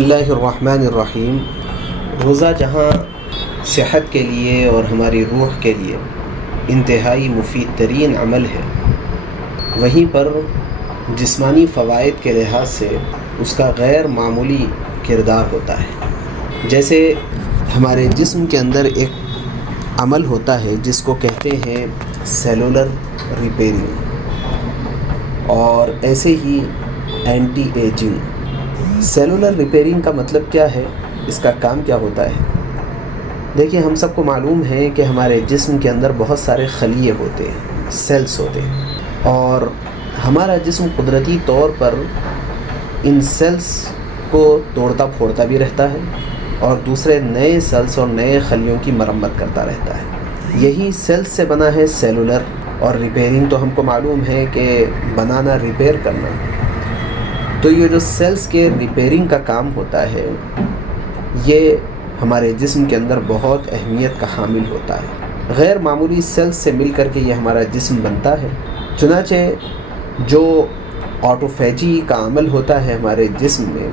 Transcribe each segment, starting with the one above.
اللہ الرحمن الرحیم۔ روزہ جہاں صحت کے لیے اور ہماری روح کے لیے انتہائی مفید ترین عمل ہے، وہیں پر جسمانی فوائد کے لحاظ سے اس کا غیر معمولی کردار ہوتا ہے۔ جیسے ہمارے جسم کے اندر ایک عمل ہوتا ہے جس کو کہتے ہیں سیلولر ریپیئرنگ، اور ایسے ہی اینٹی ایجنگ۔ سیلولر ریپیئرنگ کا مطلب کیا ہے، اس کا کام کیا ہوتا ہے؟ دیکھیے، ہم سب کو معلوم ہے کہ ہمارے جسم کے اندر بہت سارے خلیے ہوتے ہیں، سیلز ہوتے ہیں، اور ہمارا جسم قدرتی طور پر ان سیلز کو توڑتا پھوڑتا بھی رہتا ہے اور دوسرے نئے سیلز اور نئے خلیوں کی مرمت کرتا رہتا ہے۔ یہی سیلز سے بنا ہے سیلولر، اور ریپیئرنگ تو ہم کو معلوم ہے کہ بنانا، ریپیئر کرنا۔ تو یہ جو سیلز کے ریپیئرنگ کا کام ہوتا ہے، یہ ہمارے جسم کے اندر بہت اہمیت کا حامل ہوتا ہے۔ غیر معمولی سیلز سے مل کر کے یہ ہمارا جسم بنتا ہے۔ چنانچہ جو آٹوفیجی کا عمل ہوتا ہے ہمارے جسم میں،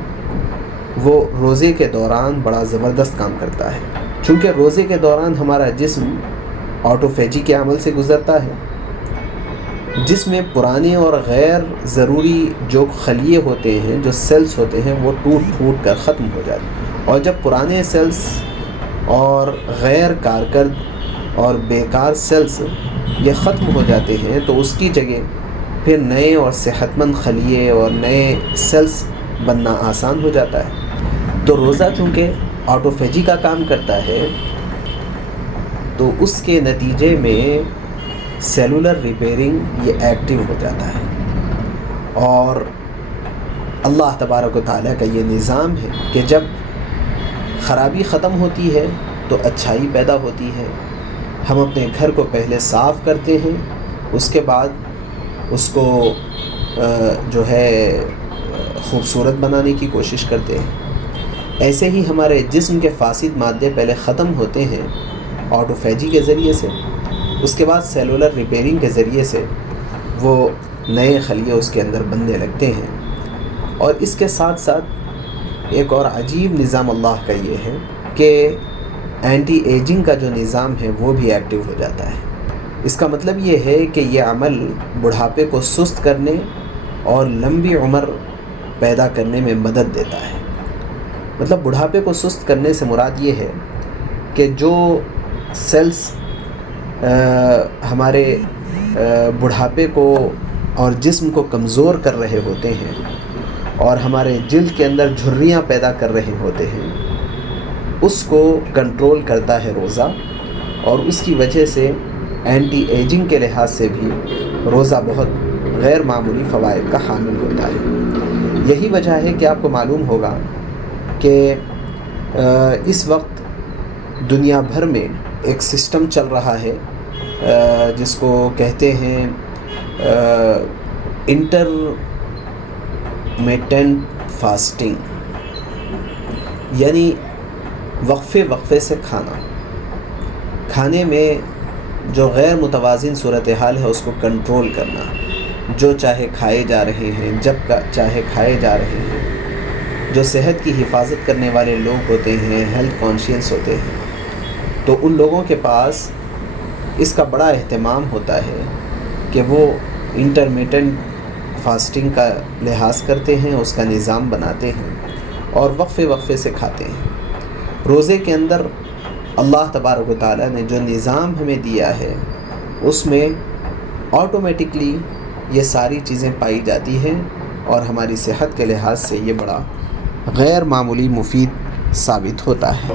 وہ روزے کے دوران بڑا زبردست کام کرتا ہے۔ چونکہ روزے کے دوران ہمارا جسم آٹوفیجی کے عمل سے گزرتا ہے، جس میں پرانے اور غیر ضروری جو خلیے ہوتے ہیں، جو سیلز ہوتے ہیں، وہ ٹوٹ پھوٹ کر ختم ہو جاتے ہیں۔ اور جب پرانے سیلز اور غیر کارکرد اور بیکار سیلز یہ ختم ہو جاتے ہیں، تو اس کی جگہ پھر نئے اور صحت مند خلیے اور نئے سیلز بننا آسان ہو جاتا ہے۔ تو روزہ چونکہ آٹوفیجی کا کام کرتا ہے، تو اس کے نتیجے میں سیلولر ریپیئرنگ یہ ایکٹیو ہو جاتا ہے، اور اللہ تبارک و تعالیٰ کا یہ نظام ہے کہ جب خرابی ختم ہوتی ہے تو اچھائی پیدا ہوتی ہے۔ ہم اپنے گھر کو پہلے صاف کرتے ہیں، اس کے بعد اس کو جو ہے خوبصورت بنانے کی کوشش کرتے ہیں۔ ایسے ہی ہمارے جسم کے فاسد مادے پہلے ختم ہوتے ہیں آٹوفیجی کے ذریعے سے، اس کے بعد سیلولر ریپیئرنگ کے ذریعے سے وہ نئے خلیے اس کے اندر بننے لگتے ہیں۔ اور اس کے ساتھ ساتھ ایک اور عجیب نظام اللہ کا یہ ہے کہ اینٹی ایجنگ کا جو نظام ہے وہ بھی ایکٹیو ہو جاتا ہے۔ اس کا مطلب یہ ہے کہ یہ عمل بڑھاپے کو سست کرنے اور لمبی عمر پیدا کرنے میں مدد دیتا ہے۔ مطلب بڑھاپے کو سست کرنے سے مراد یہ ہے کہ جو سیلز ہمارے بڑھاپے کو اور جسم کو کمزور کر رہے ہوتے ہیں اور ہمارے جلد کے اندر جھریاں پیدا کر رہے ہوتے ہیں، اس کو کنٹرول کرتا ہے روزہ، اور اس کی وجہ سے اینٹی ایجنگ کے لحاظ سے بھی روزہ بہت غیر معمولی فوائد کا حامل ہوتا ہے۔ یہی وجہ ہے کہ آپ کو معلوم ہوگا کہ اس وقت دنیا بھر میں ایک سسٹم چل رہا ہے جس کو کہتے ہیں انٹرمیٹنٹ فاسٹنگ، یعنی وقفے سے کھانے میں جو غیر متوازن صورتحال ہے اس کو کنٹرول کرنا۔ جو چاہے کھائے جا رہے ہیں، جب چاہے کھائے جا رہے ہیں۔ جو صحت کی حفاظت کرنے والے لوگ ہوتے ہیں، ہیلتھ کانشیس ہوتے ہیں، تو ان لوگوں کے پاس اس کا بڑا اہتمام ہوتا ہے کہ وہ انٹرمیٹنٹ فاسٹنگ کا لحاظ کرتے ہیں، اس کا نظام بناتے ہیں اور وقفے سے کھاتے ہیں۔ روزے کے اندر اللہ تبارک و تعالیٰ نے جو نظام ہمیں دیا ہے، اس میں آٹومیٹکلی یہ ساری چیزیں پائی جاتی ہیں، اور ہماری صحت کے لحاظ سے یہ بڑا غیر معمولی مفید ثابت ہوتا ہے۔